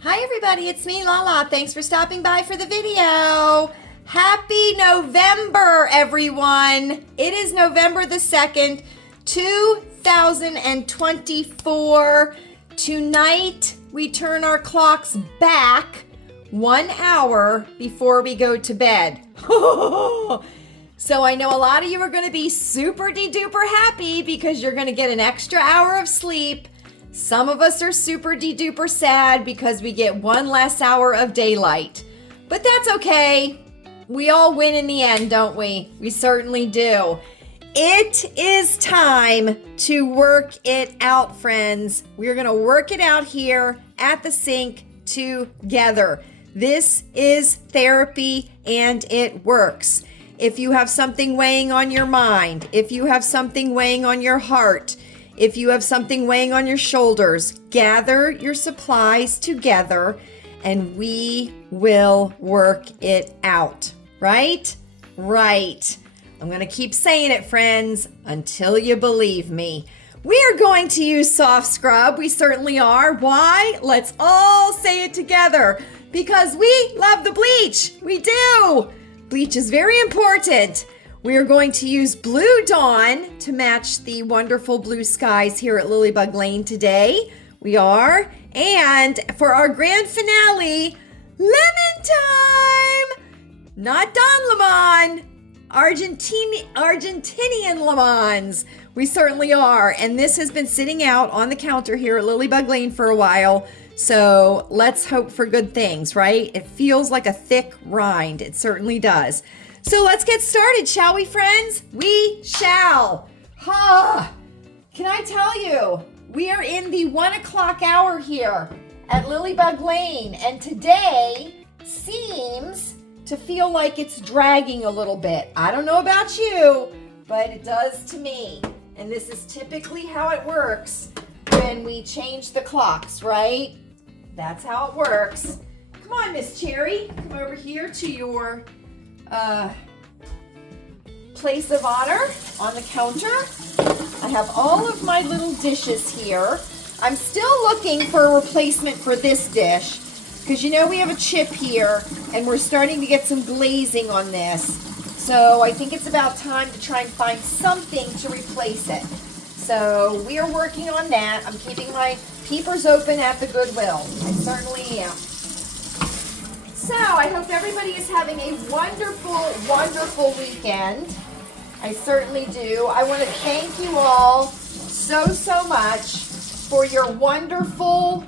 Hi everybody, it's me, Lala. Thanks for stopping by for the video. Happy November, everyone. It is November the 2nd, 2024. Tonight, we turn our clocks back 1 hour before we go to bed. So I know a lot of you are going to be super-de-duper happy because you're going to get an extra hour of sleep. Some of us are super-de-duper sad because we get one less hour of daylight. But that's okay. We all win in the end, don't we? We certainly do. It is time to work it out, friends. We're going to work it out here at the sink together. This is therapy and it works. If you have something weighing on your mind, if you have something weighing on your heart, if you have something weighing on your shoulders, gather your supplies together and we will work it out. Right? Right. I'm going to keep saying it, friends, until you believe me. We are going to use soft scrub. We certainly are. Why? Let's all say it together. Because we love the bleach. We do. Bleach is very important. We are going to use Blue Dawn to match the wonderful blue skies here at Lilleybugglane today. We are. And for our grand finale, lemon time! Not Don Lemon, Argentinian lemons. We certainly are. And this has been sitting out on the counter here at Lilleybugglane for a while. So let's hope for good things, right? It feels like a thick rind. It certainly does. So let's get started, shall we, friends? We shall. Can I tell you, we are in the 1 o'clock hour here at Lilleybugglane, and today seems to feel like it's dragging a little bit. I don't know about you, but it does to me. And this is typically how it works when we change the clocks, right? That's how it works. Come on, Miss Cherry. Come over here to your place of honor on the counter. I have all of my little dishes here. I'm still looking for a replacement for this dish because you know we have a chip here and we're starting to get some glazing on this. So I think it's about time to try and find something to replace it. So we are working on that. I'm keeping my peepers open at the Goodwill. I certainly am. So I hope everybody is having a wonderful, wonderful weekend. I certainly do. I want to thank you all so, so much for your wonderful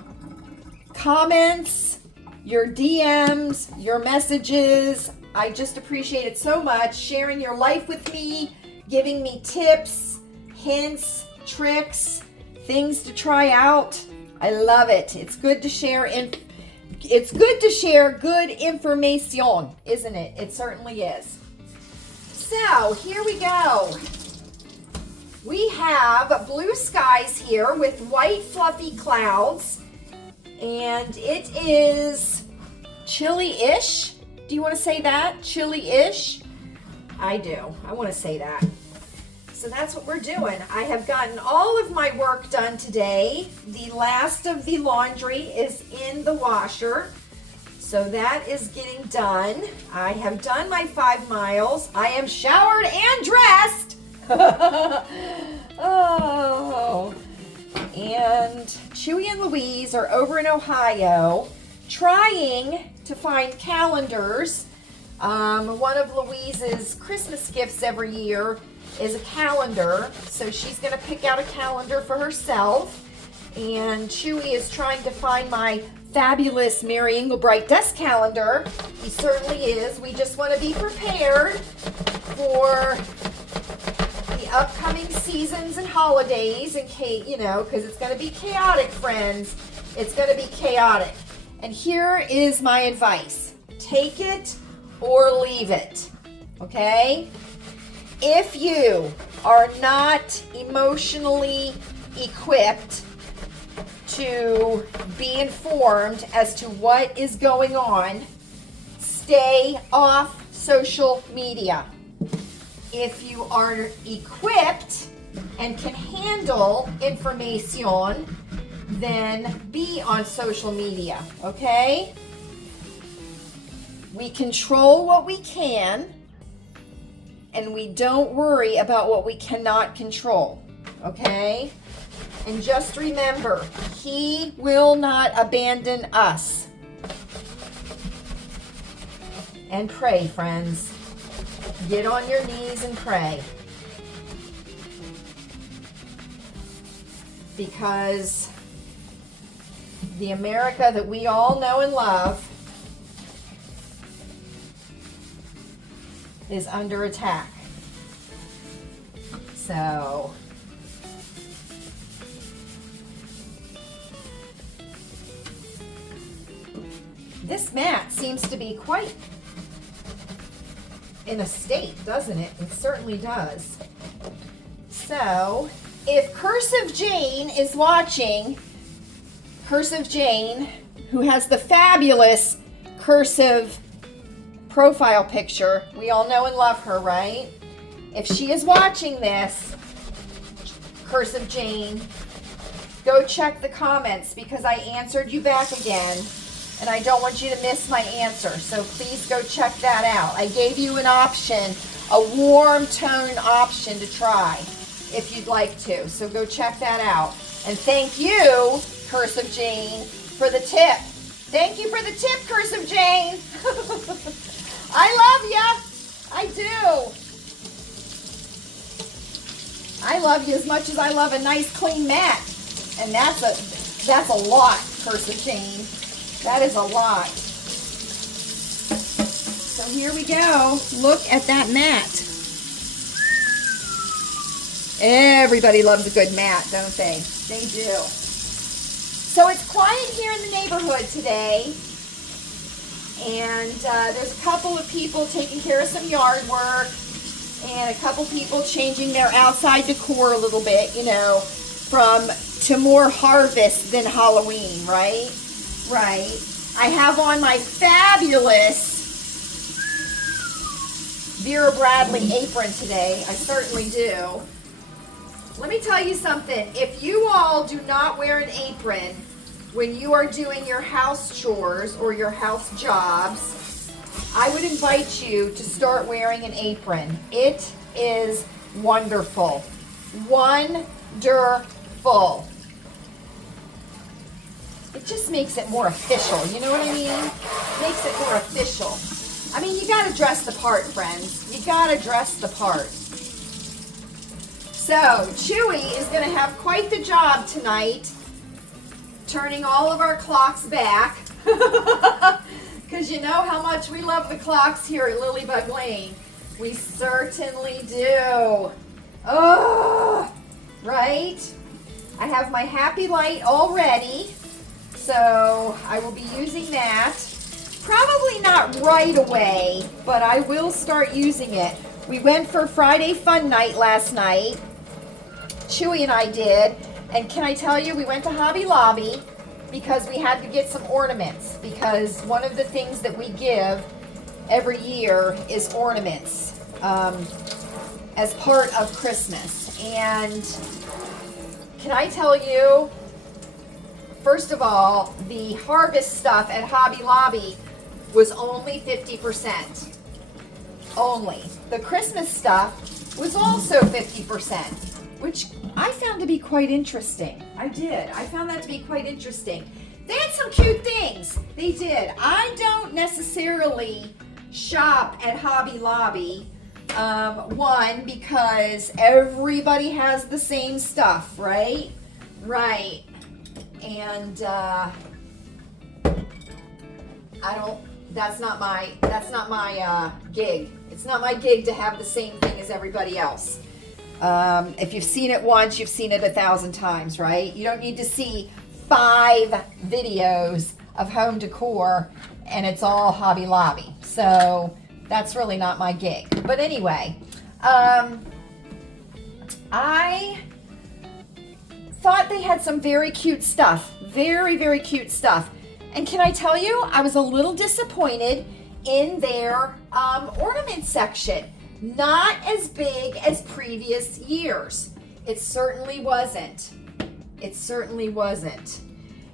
comments, your DMs, your messages. I just appreciate it so much. Sharing your life with me, giving me tips, hints, tricks, things to try out. I love it. It's good to share good information, isn't it? It certainly is. So here we go. We have blue skies here with white fluffy clouds, and it is chilly-ish. Do you want to say that? Chilly-ish? I do. I want to say that. So that's what we're doing. I have gotten all of my work done today. The last of the laundry is in the washer. So that is getting done. I have done my 5 miles. I am showered and dressed. Oh. And Chewy and Louise are over in Ohio trying to find calendars. One of Louise's Christmas gifts every year is a calendar. So she's going to pick out a calendar for herself. And Chewy is trying to find my fabulous Mary Englebright desk calendar. He certainly is. We just want to be prepared for the upcoming seasons and holidays, in case, because it's going to be chaotic, friends. It's going to be chaotic. And here is my advice. Take it or leave it. Okay? If you are not emotionally equipped to be informed as to what is going on, stay off social media. If you are equipped and can handle information, than be on social media, okay? We control what we can, and we don't worry about what we cannot control, okay? And just remember, He will not abandon us. And pray, friends. Get on your knees and pray. Because the America that we all know and love is under attack. So, this mat seems to be quite in a state, doesn't it? It certainly does. So, if Cursive Jane is watching, Cursive Jane, who has the fabulous cursive profile picture, we all know and love her, right? If she is watching this, Cursive Jane, go check the comments because I answered you back again. And I don't want you to miss my answer. So please go check that out. I gave you an option, a warm tone option to try if you'd like to. So go check that out. And thank you, Cursive Jane, for the tip. Thank you for the tip, Cursive Jane. I love ya. I do. I love you as much as I love a nice clean mat. And that's a lot, Cursive Jane. That is a lot. So here we go. Look at that mat. Everybody loves a good mat, don't they? They do. So it's quiet here in the neighborhood today. And there's a couple of people taking care of some yard work. And a couple people changing their outside decor a little bit, you know, to more harvest than Halloween, right? Right. I have on my fabulous Vera Bradley apron today. I certainly do. Let me tell you something. If you all do not wear an apron when you are doing your house chores or your house jobs, I would invite you to start wearing an apron. It is wonderful. Wonderful. It just makes it more official, you know what I mean? Makes it more official. I mean, you gotta dress the part, friends. You gotta dress the part. So, Chewy is gonna have quite the job tonight, turning all of our clocks back. Because you know how much we love the clocks here at Lilleybugglane. We certainly do. Oh, right? I have my happy light all ready. So I will be using that. Probably not right away, but I will start using it. We went for Friday Fun Night last night. Chewy and I did. And can I tell you, we went to Hobby Lobby because we had to get some ornaments. Because one of the things that we give every year is ornaments as part of Christmas. And can I tell you, first of all, the harvest stuff at Hobby Lobby was only 50%. Only. The Christmas stuff was also 50%, which I found to be quite interesting. I did. I found that to be quite interesting. They had some cute things. They did. I don't necessarily shop at Hobby Lobby. One, because everybody has the same stuff, right? Right. And that's not my gig. It's not my gig to have the same thing as everybody else. If you've seen it once, you've seen it 1,000 times, right? You don't need to see 5 videos of home decor and it's all Hobby Lobby. So that's really not my gig. But anyway, I thought they had some very cute stuff. Very, very cute stuff. And can I tell you, I was a little disappointed in their ornament section. Not as big as previous years. It certainly wasn't. It certainly wasn't.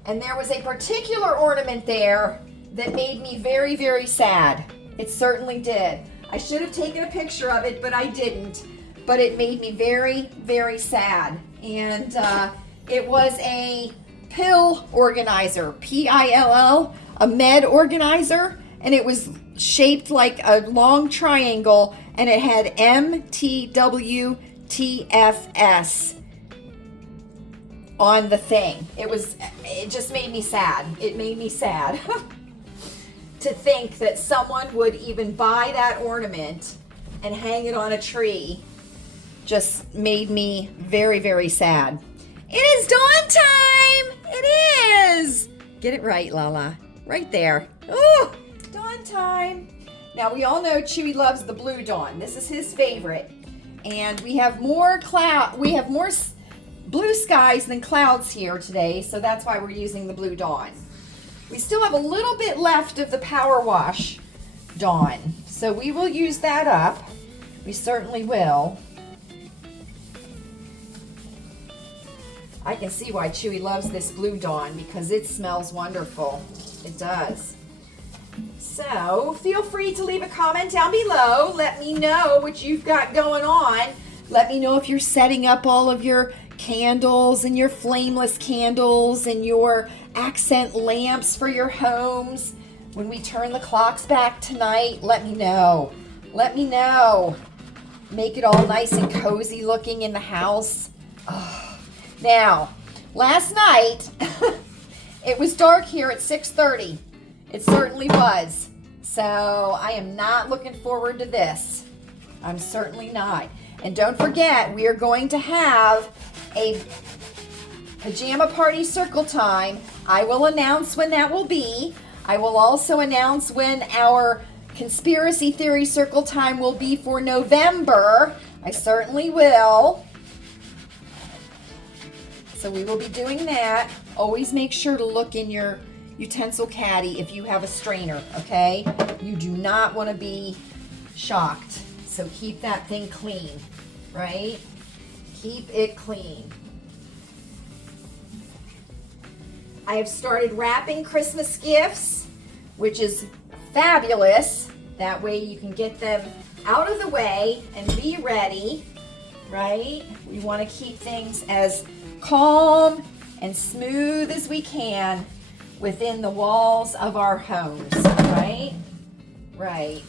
And there was a particular ornament there that made me very, very sad. It certainly did. I should have taken a picture of it, but I didn't. But it made me very, very sad. And it was a pill organizer, P-I-L-L, a med organizer. And it was shaped like a long triangle, and it had MTWTFS on the thing. It just made me sad. It made me sad to think that someone would even buy that ornament and hang it on a tree. Just made me very, very sad. It is dawn time. It is. Get it right, Lala. Right there. Oh, dawn time. Now we all know Chewy loves the blue dawn. This is his favorite. And we have more blue skies than clouds here today, so that's why we're using the blue dawn. We still have a little bit left of the power wash dawn, so we will use that up. We certainly will. I can see why Chewy loves this blue dawn because it smells wonderful. It does. So feel free to leave a comment down below. Let me know what you've got going on. Let me know if you're setting up all of your candles and your flameless candles and your accent lamps for your homes. When we turn the clocks back tonight, let me know. Let me know. Make it all nice and cozy looking in the house. Oh. Now, last night, it was dark here at 6:30. It certainly was. So I am not looking forward to this. I'm certainly not. And don't forget, we are going to have a pajama party circle time. I will announce when that will be. I will also announce when our conspiracy theory circle time will be for November. I certainly will. So we will be doing that. Always make sure to look in your utensil caddy if you have a strainer, okay? You do not want to be shocked. So keep that thing clean, right? Keep it clean. I have started wrapping Christmas gifts, which is fabulous. That way you can get them out of the way and be ready, right? We want to keep things as calm and smooth as we can within the walls of our homes, right? Right.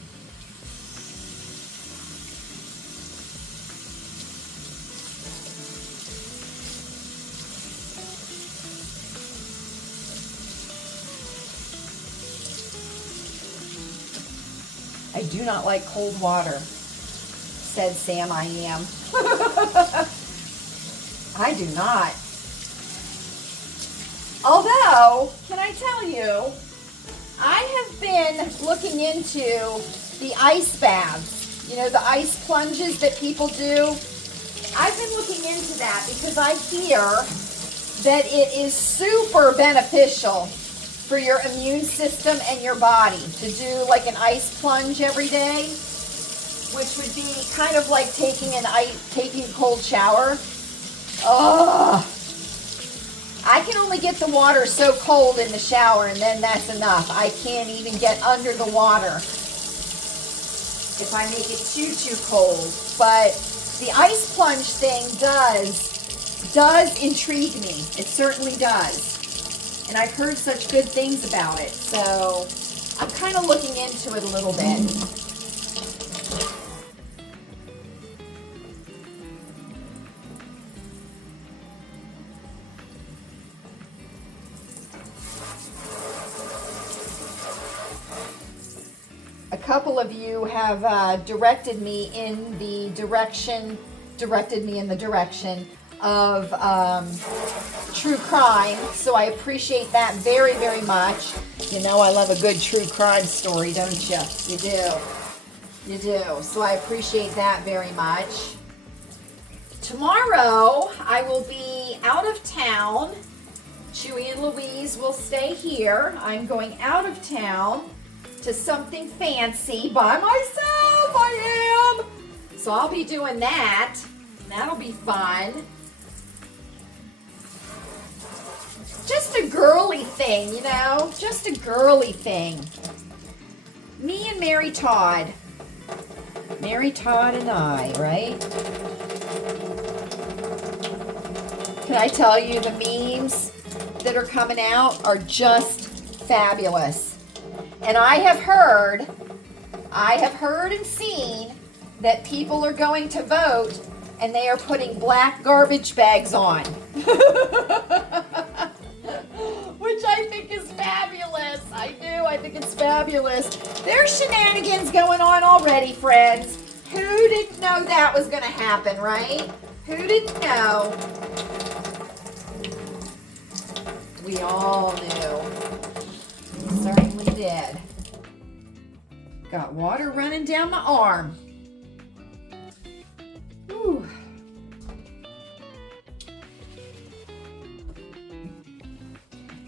I do not like cold water, said Sam I am. I do not. Although, can I tell you, I have been looking into the ice baths, you know, the ice plunges that people do. I've been looking into that because I hear that it is super beneficial for your immune system and your body to do like an ice plunge every day, which would be kind of like taking a cold shower. Oh, I can only get the water so cold in the shower, and then that's enough. I can't even get under the water if I make it too cold. But the ice plunge thing does intrigue me. It certainly does. And I've heard such good things about it. So I'm kind of looking into it a little bit. A couple of you have directed me in the direction of true crime, so I appreciate that very, very much. You know I love a good true crime story, don't you? You do. You do. So I appreciate that very much. Tomorrow, I will be out of town. Chewy and Louise will stay here. I'm going out of town to something fancy by myself. I am. So I'll be doing that. That'll be fun. just a girly thing, you know, just a girly thing. Me and Mary Todd. Mary Todd and I, right? Can I tell you, the memes that are coming out are just fabulous. And I have heard and seen that people are going to vote and they are putting black garbage bags on. Which I think is fabulous. I do. I think it's fabulous. There's shenanigans going on already, friends. Who didn't know that was going to happen, right? Who didn't know? We all knew. We certainly did. Got water running down my arm. Whew.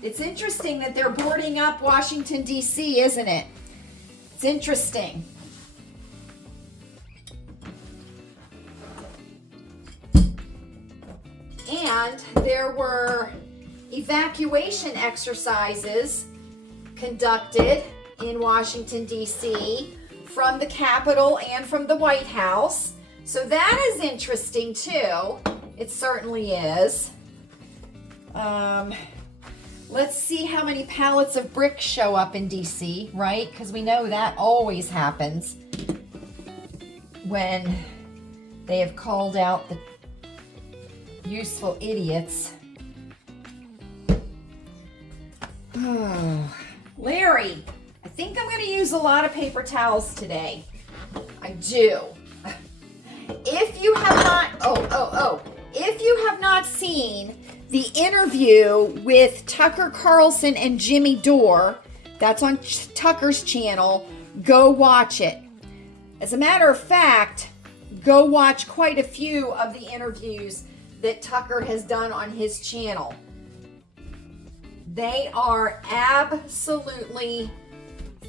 It's interesting that they're boarding up Washington, D.C., isn't it? It's interesting. And there were evacuation exercises conducted in Washington, D.C. from the Capitol and from the White House. So that is interesting too. It certainly is. Let's see how many pallets of bricks show up in D.C., right? Because we know that always happens when they have called out the useful idiots. Oh, Larry, I think I'm going to use a lot of paper towels today. I do. If you have not, if you have not seen the interview with Tucker Carlson and Jimmy Dore, that's on Tucker's channel, go watch it. As a matter of fact, go watch quite a few of the interviews that Tucker has done on his channel. They are absolutely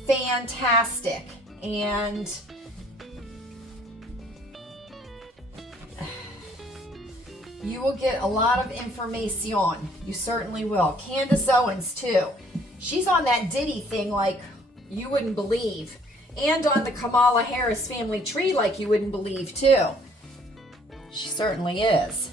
fantastic. And you will get a lot of information. You certainly will. Candace Owens, too. She's on that Diddy thing like you wouldn't believe. And on the Kamala Harris family tree like you wouldn't believe, too. She certainly is.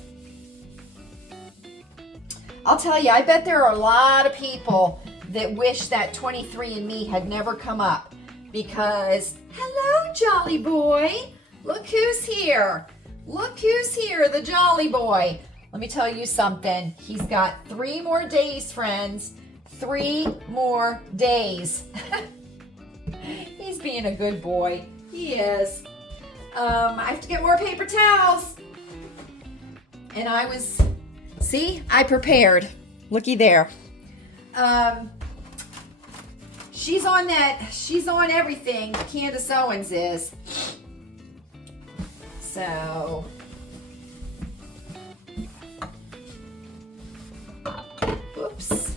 I'll tell you, I bet there are a lot of people that wish that 23andMe had never come up. Because, hello, Jolly Boy. Look who's here. Look who's here, the Jolly Boy. Let me tell you something. He's got 3 more days, friends. 3 more days. He's being a good boy. He is. I have to get more paper towels. And see, I prepared. Looky there. She's on everything. Candace Owens is. So, oops.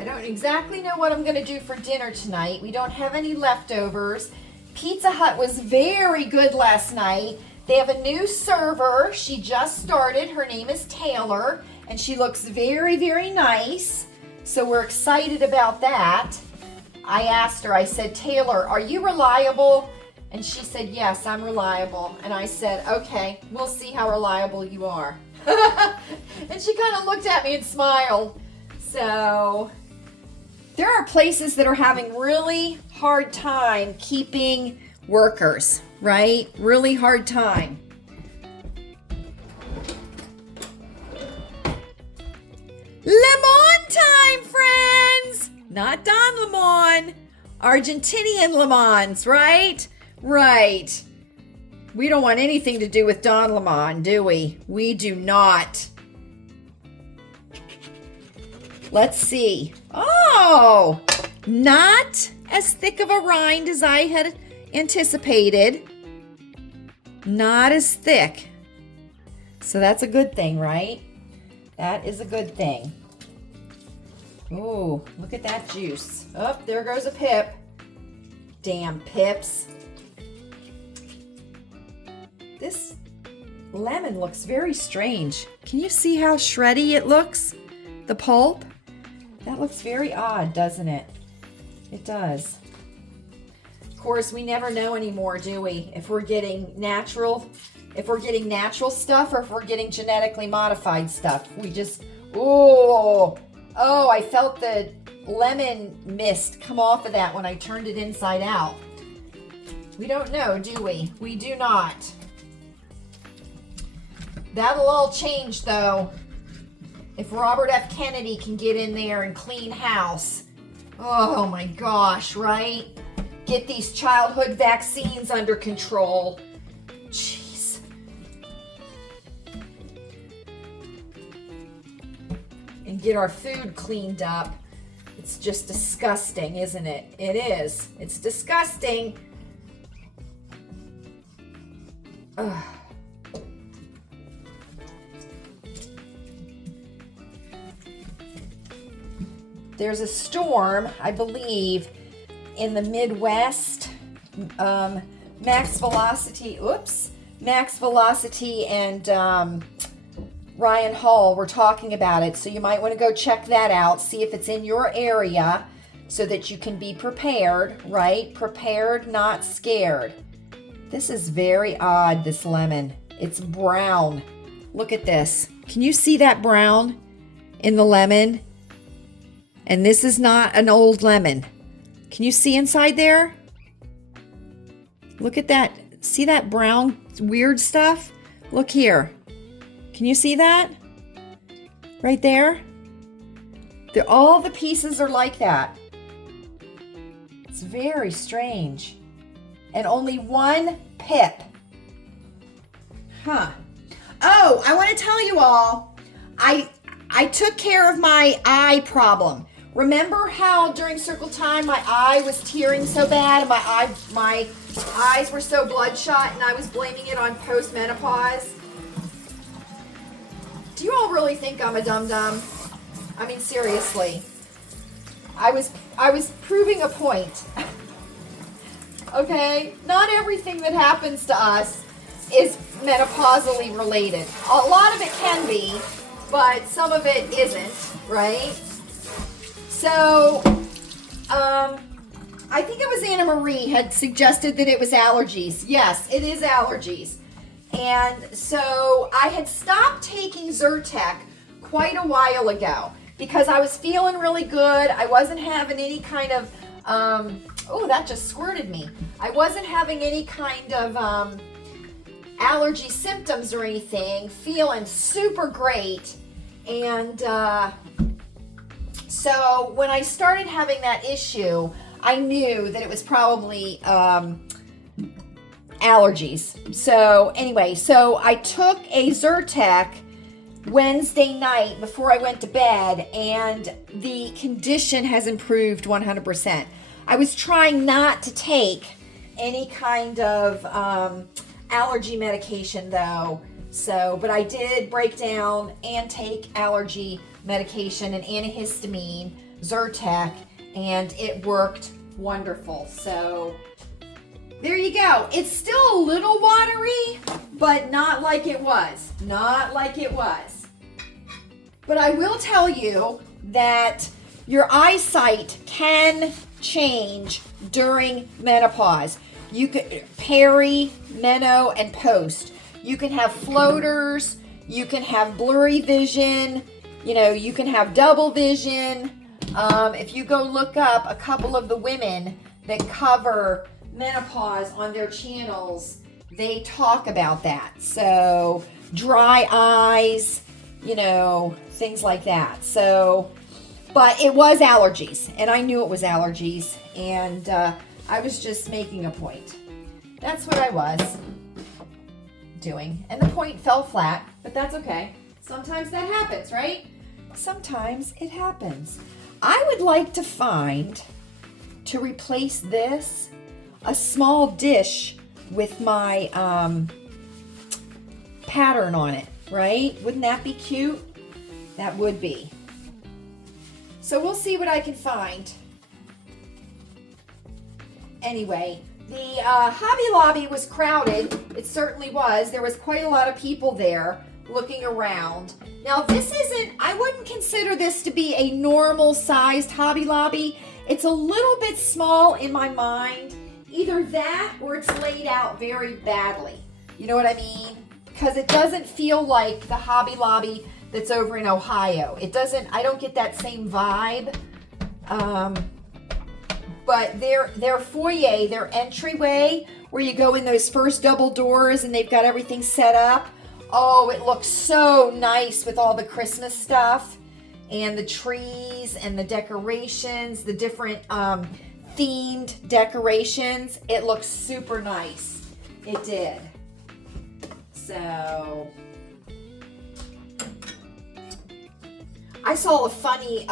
I don't exactly know what I'm going to do for dinner tonight. We don't have any leftovers. Pizza Hut was very good last night. They have a new server. She just started. Her name is Taylor, and she looks very, very nice. So we're excited about that. I asked her, I said, Taylor, are you reliable? And she said, yes, I'm reliable. And I said, okay, we'll see how reliable you are. And she kind of looked at me and smiled. So there are places that are having really hard time keeping workers, right? Really hard time. Lemon time, friends! Not Don Lemon. Argentinian lemons, right? Right. We don't want anything to do with Don Lemon, do we? We do not. Let's see. Oh, not as thick of a rind as I had anticipated. Not as thick. So that's a good thing, right? That is a good thing. Ooh, look at that juice. Oh, there goes a pip. Damn pips. This lemon looks very strange. Can you see how shreddy it looks? the pulp? That looks very odd, doesn't it? It does. Of course, we never know anymore, do we? If we're getting natural stuff or if we're getting genetically modified stuff. We just, oh, I felt the lemon mist come off of that when I turned it inside out. We don't know, do we? We do not. That'll all change, though, if Robert F. Kennedy can get in there and clean house. Oh my gosh, right? Get these childhood vaccines under control. Jeez. And get our food cleaned up. It's just disgusting, isn't it? It is. It's disgusting. Ugh. There's a storm, I believe, in the Midwest. Max Velocity and Ryan Hall were talking about it. So you might want to go check that out, see if it's in your area so that you can be prepared, right? Prepared, not scared. This is very odd, this lemon. It's brown. Look at this. Can you see that brown in the lemon? And this is not an old lemon. Can you see inside there? Look at that. See that brown weird stuff? Look here. Can you see that? Right there? All the pieces are like that. It's very strange. And only one pip. Huh. Oh, I want to tell you all, I took care of my eye problem. Remember how during circle time my eye was tearing so bad and my eyes were so bloodshot and I was blaming it on postmenopause? Do you all really think I'm a dum-dum? I mean, seriously. I was proving a point. Okay? Not everything that happens to us is menopausally related. A lot of it can be, but some of it isn't, right? So, I think it was Anna Marie had suggested that it was allergies. Yes, it is allergies. And so I had stopped taking Zyrtec quite a while ago because I was feeling really good. I wasn't having any kind of, oh, that just squirted me. I wasn't having any kind of allergy symptoms or anything, feeling super great. And so when I started having that issue, I knew that it was probably allergies. So anyway, so I took a Zyrtec Wednesday night before I went to bed, and the condition has improved 100%. I was trying not to take any kind of allergy medication though. So, but I did break down and take allergy medication and antihistamine, Zyrtec, and it worked wonderful. So there you go. It's still a little watery, but not like it was. Not like it was. But I will tell you that your eyesight can change during menopause. You could peri, meno, and post. You can have floaters. You can have blurry vision. You know, you can have double vision. If you go look up a couple of the women that cover menopause on their channels, they talk about that. So dry eyes, you know, things like that. So, but it was allergies, and I knew it was allergies, and I was just making a point. That's what I was doing. And the point fell flat, but that's okay. Sometimes that happens, right? Sometimes it happens. I would like to find, to replace this, a small dish with my pattern on it, right? Wouldn't that be cute? That would be. So we'll see what I can find. Anyway, the Hobby Lobby was crowded. It certainly was. There was quite a lot of people there looking around. Now I wouldn't consider this to be a normal sized Hobby Lobby. It's a little bit small in my mind. Either that or it's laid out very badly. You know what I mean? Because it doesn't feel like the Hobby Lobby that's over in Ohio. I don't get that same vibe. But their foyer, their entryway, where you go in those first double doors and they've got everything set up. Oh, it looks so nice with all the Christmas stuff and the trees and the decorations, the different themed decorations. It looks super nice. It did. So I saw a funny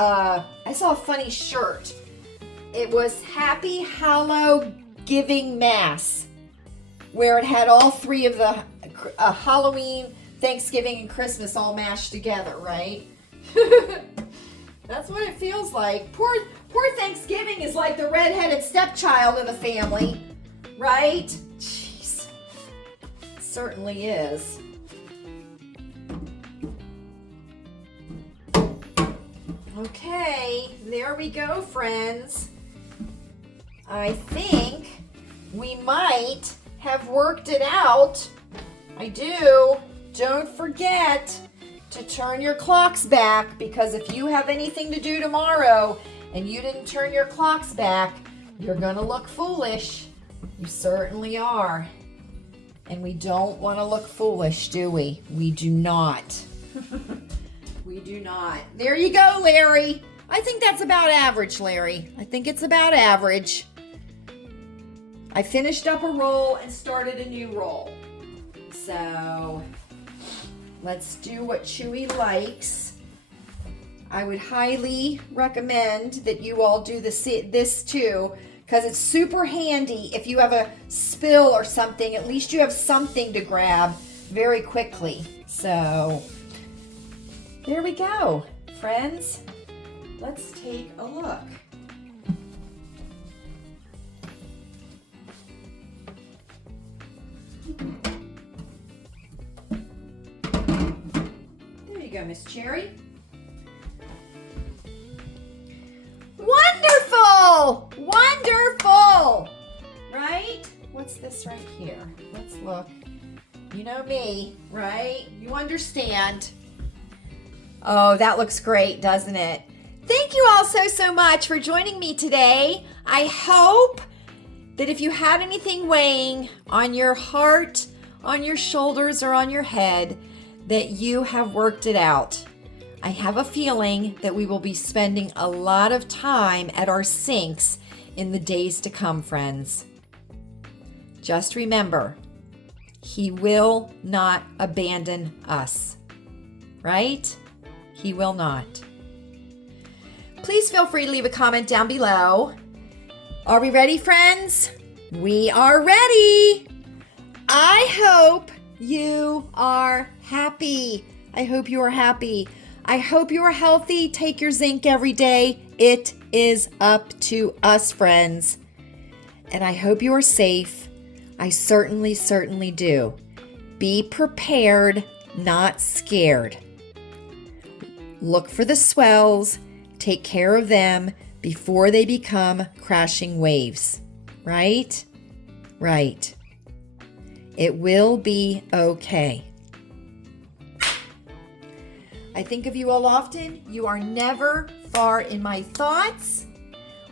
shirt. It was Happy Hallow Giving Mass, where it had all three of the Halloween, Thanksgiving, and Christmas all mashed together, right? That's what it feels like. Poor Thanksgiving is like the redheaded stepchild of the family, right? Jeez. It certainly is. Okay, there we go, friends. I think we might have worked it out. I do. Don't forget to turn your clocks back, because if you have anything to do tomorrow and you didn't turn your clocks back, you're gonna look foolish. You certainly are. And we don't want to look foolish, do we? We do not. We do not. There you go, Larry. I think that's about average, Larry. I think it's about average. I finished up a roll and started a new roll. So let's do what Chewy likes. I would highly recommend that you all do this too, because it's super handy if you have a spill or something. At least you have something to grab very quickly. So there we go, friends. Let's take a look. There you go, Miss Cherry. Wonderful! Wonderful! Right? What's this right here? Let's look. You know me, right? You understand. Oh, that looks great, doesn't it? Thank you all so much for joining me today. I hope that if you had anything weighing on your heart, on your shoulders, or on your head, that you have worked it out. I have a feeling that we will be spending a lot of time at our sinks in the days to come, friends. Just remember, He will not abandon us, right? He will not. Please feel free to leave a comment down below. Are we ready, friends? We are ready. I hope you are happy. I hope you are happy. I hope you are healthy. Take your zinc every day. It is up to us, friends. And I hope you are safe. I certainly do. Be prepared, not scared. Look for the swells. Take care of them before they become crashing waves. Right? Right. It will be okay. I think of you all often. You are never far in my thoughts.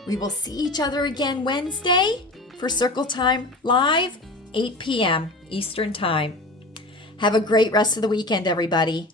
We will see each other again Wednesday for Circle Time Live, 8 p.m. Eastern Time. Have a great rest of the weekend, everybody.